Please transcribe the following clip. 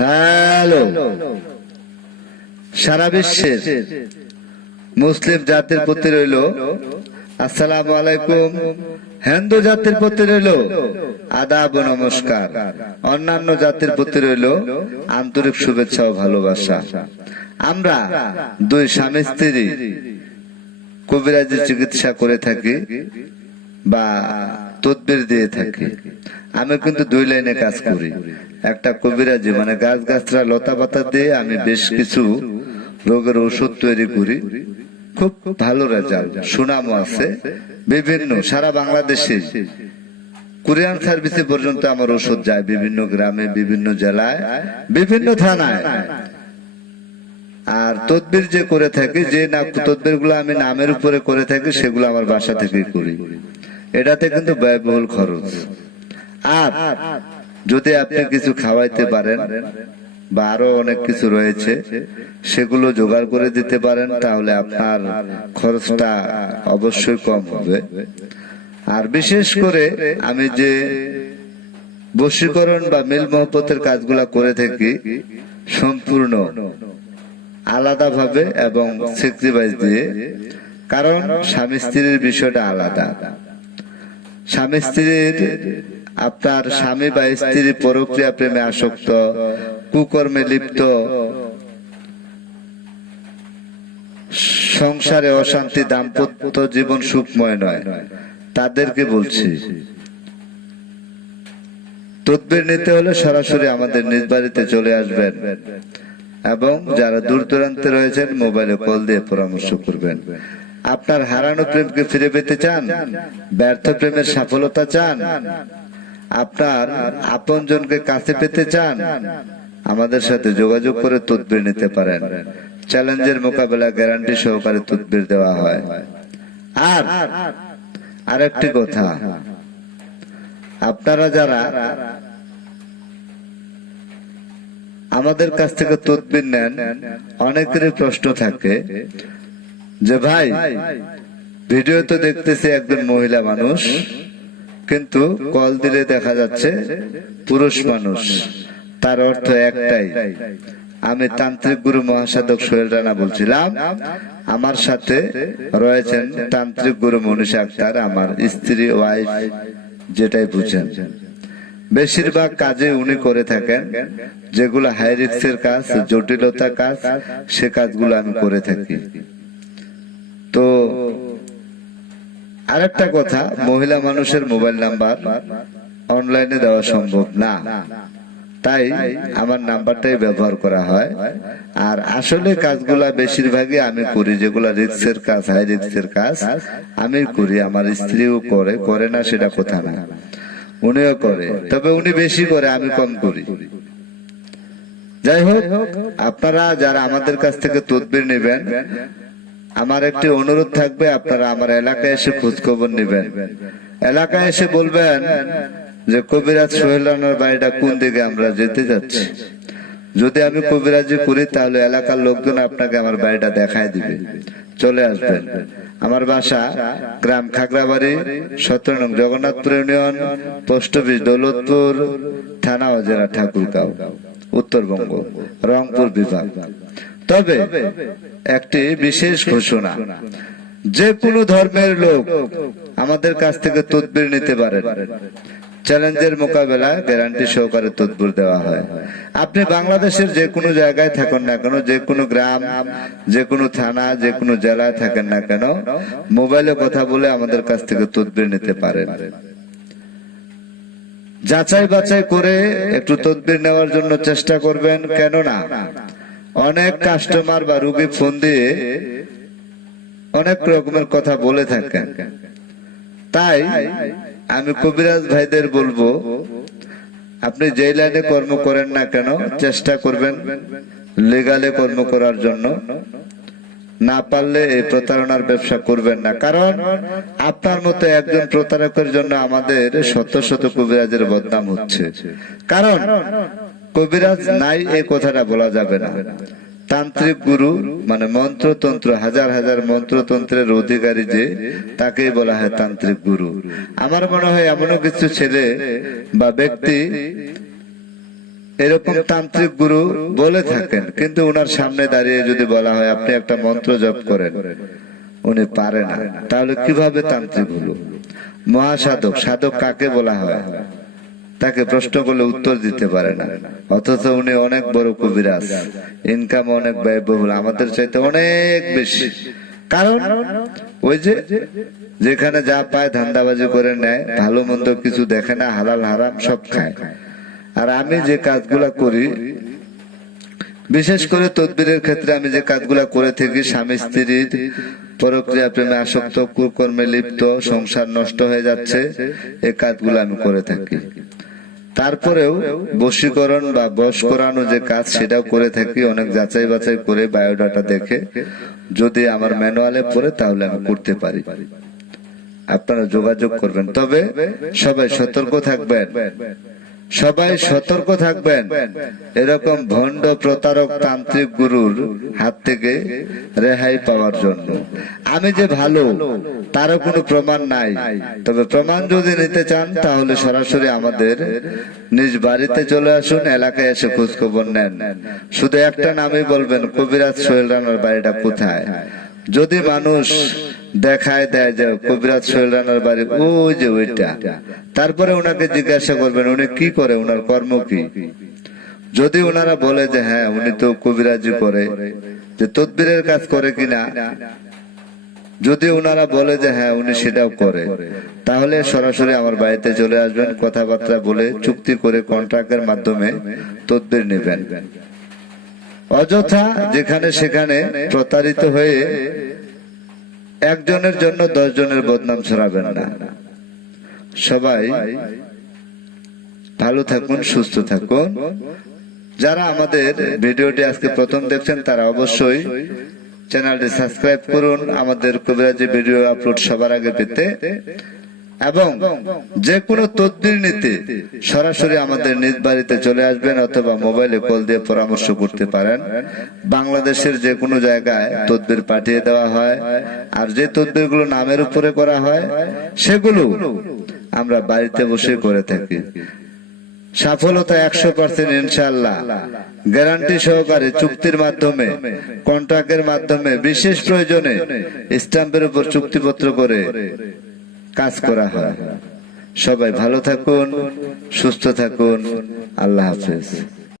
Hello, সারা বিশ্বের মুসলিম জাতির প্রতি রইল আসসালামু আলাইকুম, হিন্দু জাতির প্রতি রইল আদাব ও নমস্কার, অন্যান্য জাতির প্রতি রইল আন্তরিক শুভেচ্ছা ও ভালোবাসা। আমরা দুই স্বামী স্ত্রী কবিরাজি চিকিৎসা করে থাকি বা তদবির দিয়ে থাকি। আমি কিন্তু দুই লাইনে কাজ করি। একটা কবিরাজি মানে গাছ গাছরা লতা পাতা দিয়ে আমি বেশ কিছু রোগের ওষুধ তৈরি করি, খুব ভালো রেজাল্ট, সুনামও আছে। বিভিন্ন সারা বাংলাদেশে কুরিয়ান সার্ভিসে পর্যন্ত আমার ওষুধ যায়, বিভিন্ন গ্রামে, বিভিন্ন জেলায়, বিভিন্ন থানায়। আর তদবির যে করে থাকি, যে তদবির গুলো আমি নামের উপরে করে থাকি, সেগুলো আমার বাসা থেকে করি। এটাতে কিন্তু ব্যয়বহুল খরচ। আর যদি আপনি কিছু খাওয়াইতে পারেন বা আরো অনেক কিছু রয়েছে, সেগুলো জোগাড় করে দিতে পারেন, তাহলে আপনার খরচটা অবশ্যই কম হবে। আর বিশেষ করে আমি যে বশীকরণ বা মিল মহব্বতের কাজগুলা করে থাকি, সম্পূর্ণ আলাদা ভাবে এবং স্যাক্রিফাইস দিয়ে। কারণ স্বামী স্ত্রীর বিষয়টা আলাদা। স্বামী স্ত্রীর, আপনার স্বামী বা স্ত্রী পরক্রিয়া প্রেমে আসক্ত, কুকর্মে লিপ্ত, সংসারে অশান্তি, দাম্পত্য জীবন সুখময় নয়, তাদেরকে বলছি তদবির নিতে হলে সরাসরি আমাদের নিজ বাড়িতে চলে আসবেন এবং যারা দূর দূরান্তে রয়েছেন মোবাইলে কল দিয়ে পরামর্শ করবেন। আপনার হারানো প্রেমকে ফিরে পেতে চান, ব্যর্থ প্রেমের সফলতা চান, আপনার আপনজনকে কাছে পেতে চান, আমাদের সাথে যোগাযোগ করে তদবির নিতে পারেন। চ্যালেঞ্জের মোকাবেলা গ্যারান্টি সহকারে তদবির দেওয়া হয়। আর আরেকটি কথা, আপনারা যারা আমাদের কাছ থেকে তদবির নেন, অনেকেরই প্রশ্ন থাকে যে ভাই, ভিডিও তো দেখতেছি একজন মহিলা মানুষ, কিন্তু কল দিলে দেখা যাচ্ছে পুরুষ মানুষ। তার অর্থ একটাই, আমি তান্ত্রিক গুরু মহাসাধক সোহেল রানা বলছিলাম, আমার সাথে রয়েছেন তান্ত্রিক গুরু মনীষা আক্তার, আমার স্ত্রী, ওয়াইফ, যেটাই বুঝেন। বেশিরভাগ কাজে উনি করে থাকেন, যেগুলো হাই রিস্কের কাজ, জটিলতা কাজ, সে কাজগুলো আমি করে থাকি। তো আরেকটা কথা, মহিলা মানুষের মোবাইল নাম্বার অনলাইনে দেওয়া সম্ভব না, তাই আমার নাম্বারটাই ব্যবহার করা হয়। আর আসলে কাজগুলা বেশিরভাগই আমি করি, যেগুলা রিস্কের কাজ, হাই রিস্কের কাজ আমি করি। আমার স্ত্রীও করে, করে না সেটা কথা না, উনিও করে, তবে উনি বেশি করে, আমি কম করি। যাই হোক, আপনারা যারা আমাদের কাছ থেকে তদবির নেবেন, আমার একটি অনুরোধ থাকবে, আপনারা আমার এলাকায় এসে খোঁজ খবর নেবেন। এলাকায় এসে বলবেন যে কবিরাজ সোহেল রানার বাড়িটা কোন দিকে, আমরা যেতে যাচ্ছি। যদি আমি কবিরাজি করি, তাহলে এলাকার লোকজন আপনাকে আমার বাড়িটা দেখায় দিবে, চলে আসবেন। আমার বাসা গ্রাম খাগড়াবাড়ি, 17 নং Jagannathpur union, post office Daulatpur, থানা ও জেলা ঠাকুরগাঁও, উত্তরবঙ্গ, রংপুর বিভাগ। তবে একটি বিশেষ ঘোষণা, যে কোনো ধর্মের লোক আমাদের কাছ থেকে তদবির নিতে পারেন। চ্যালেঞ্জের মোকাবেলা গ্যারান্টি সহকারে তদবির দেওয়া হয়। আপনি বাংলাদেশের যে কোনো জায়গায় থাকুন না কেন, যে কোনো গ্রাম, যে কোনো থানা, যে কোনো জেলায় থাকেন না কেন, মোবাইলে কথা বলে আমাদের কাছ থেকে তদবির নিতে পারেন। যাচাই বাছাই করে একটু তদবির নেওয়ার জন্য চেষ্টা করবেন, কেননা অনেক কাস্টমার বা রোগী ফোন দিয়ে অনেক রকমের কথা বলে থাকেন। তাই আমি কবিরাজ ভাইদের বলবো, আপনি যে লাইনে কর্ম করেন না কেন, চেষ্টা করবেন লিগালে কর্ম করার জন্য। না পারলে এই প্রতারণার ব্যবসা করবেন না, কারণ আপনার মতো একজন প্রতারকের জন্য আমাদের শত শত কবিরাজের বদনাম হচ্ছে। কারণ কবিরাজ নাই এই কথাটা বলা যাবে না। তান্ত্রিক গুরু মানে মন্ত্রতন্ত্র, হাজার হাজার মন্ত্রতন্ত্রের অধিকারী যে, তাকেই বলা হয় তান্ত্রিক গুরু। আমার মনে হয় এমনও কিছু ছেলে বা ব্যক্তি এরকম তান্ত্রিক গুরু বলে থাকেন, কিন্তু ওনার সামনে দাঁড়িয়ে যদি বলা হয় আপনি একটা মন্ত্র জপ করেন, উনি পারে না। তাহলে কিভাবে তান্ত্রিক হলো? মহাসাধক, সাধক কাকে বলা হয়? তাকে প্রশ্ন করলে উত্তর দিতে পারে না, অথচ উনি অনেক বড় কবিরাজ, ইনকাম অনেক ব্যয়বহুল, আমাদের চাইতে অনেক বেশি। কারণ ওই যে যেখানে যা পায় ধান্দাবাজি করে নেয়, ভালো মন্দ কিছু দেখে না, হালাল হারাম সব খায়। আর আমি যে কাজগুলা করি, বিশেষ করে তদবিরের ক্ষেত্রে আমি যে কাজগুলা করে থাকি, স্বামী স্ত্রীর পরক্রিয়া প্রেমে আসক্ত, কুকর্মে লিপ্ত, সংসার নষ্ট হয়ে যাচ্ছে, এই কাজগুলো আমি করে থাকি। তারপরেও বশীকরণ বা বশ করানো যে কাজ, সেটাও করে থাকি, অনেক যাচাই বাছাই করে বায়োডাটা দেখে। যদি আমার ম্যানুয়ালে পড়ে তাহলে আমি করতে পারি। আপনারা যোগাযোগ করবেন, তবে সবাই সতর্ক থাকবেন, সবাই সতর্ক থাকবেন এরকম ভণ্ড প্রতারক তান্ত্রিক গুরুর হাত থেকে রেহাই পাওয়ার জন্য। আমি যে ভালো তারও কোনো প্রমাণ নাই, তবে প্রমাণ যদি নিতে চান তাহলে সরাসরি আমাদের নিজ বাড়িতে চলে আসুন, এলাকায় এসে খোঁজ খবর নেন। শুধু একটা নামই বলবেন, কবিরাজ সোহেল রানার বাড়িটা কোথায়। যদি মানুষ দেখায় দেয় যে কবিরাজ সোহেল রানার বাড়ি ওই যে ওইটা, তারপরে ওনাকে জিজ্ঞাসা করবেন উনি কি করে, ওনার কর্ম কি। যদি ওনারা বলে যে হ্যাঁ উনি তো কবিরাজি করে, যে তদবিরের কাজ করে কিনা, যদি ওনারা বলে যে হ্যাঁ উনি সেটাও করে, তাহলে সরাসরি আমার বাড়িতে চলে আসবেন, কথাবার্তা বলে চুক্তি করে কন্ট্রাক্টের মাধ্যমে তদবির নেবেন। অযথা যেখানে সেখানে প্রতারিত হয়ে একজনের জন্য 10 জনের বদনাম ছড়াবেন না। সবাই ভালো থাকুন, সুস্থ থাকুন। যারা আমাদের ভিডিওটি আজকে প্রথম দেখছেন তারা অবশ্যই চ্যানেলটি সাবস্ক্রাইব করুন, আমাদের কবিরাজি ভিডিও আপলোড সবার আগে পেতে। এবং যে কোনো তদবির নিতে সরাসরি আমাদের নিজ বাড়িতে চলে আসবেন, অথবা মোবাইলে কল দিয়ে পরামর্শ করতে পারেন। বাংলাদেশের যে কোনো জায়গায় তদবির পাঠিয়ে দেওয়া হয়, আর যে তদবির গুলো নামের উপরে করা হয় সেগুলো আমরা বাড়িতে বসে করে থাকি। সফলতা 100% ইনশাআল্লাহ, গ্যারান্টি সহকারে, চুক্তির মাধ্যমে, কন্ট্রাক্টের মাধ্যমে, বিশেষ প্রয়োজনে স্ট্যাম্পের উপর চুক্তিপত্র করে কাজ করা হয়। সবাই ভালো থাকুন, সুস্থ থাকুন, আল্লাহ হাফেজ।